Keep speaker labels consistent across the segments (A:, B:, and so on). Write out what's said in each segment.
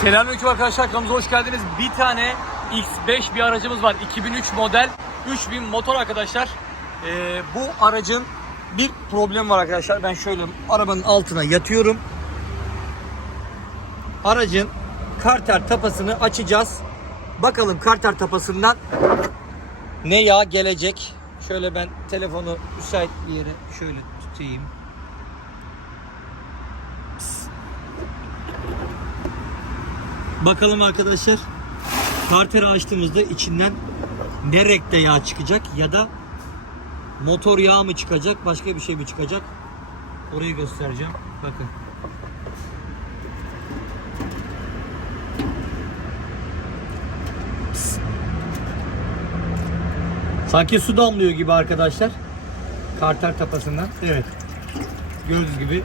A: Selamünaleyküm arkadaşlar kanalımıza hoş geldiniz. Bir tane X5 bir aracımız var. 2003 model 3000 motor arkadaşlar. Ee, bu aracın bir problem var arkadaşlar. Ben şöyle arabanın altına yatıyorum. Aracın karter tapasını açacağız. Bakalım karter tapasından ne yağ gelecek. Şöyle ben telefonu müsait bir yere şöyle tutayım. Bakalım arkadaşlar. Karteri açtığımızda içinden ne renkte yağ çıkacak ya da motor yağı mı çıkacak başka bir şey mi çıkacak? Orayı göstereceğim. Bakın. Sanki su damlıyor gibi arkadaşlar. Karter tapasından evet. Gördüğünüz gibi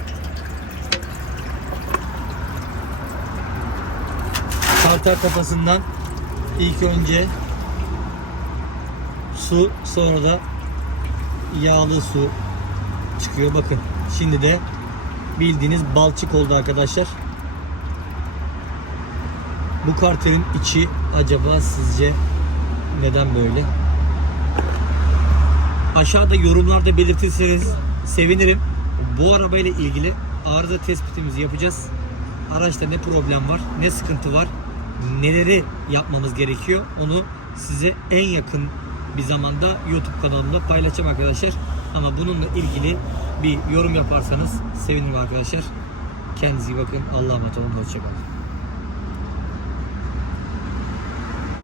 A: karter tapasından ilk önce su sonra da yağlı su çıkıyor. Bakın şimdi de bildiğiniz balçık oldu arkadaşlar. Bu karterin içi acaba sizce neden böyle? Aşağıda yorumlarda belirtirseniz sevinirim. Bu arabayla ilgili arıza tespitimizi yapacağız. Araçta ne problem var, ne sıkıntı var, neleri yapmamız gerekiyor onu size en yakın bir zamanda YouTube kanalımda paylaşacağım arkadaşlar. Ama bununla ilgili bir yorum yaparsanız sevinirim arkadaşlar. Kendinize iyi bakın. Allah'a emanet olun. Hoşçakalın.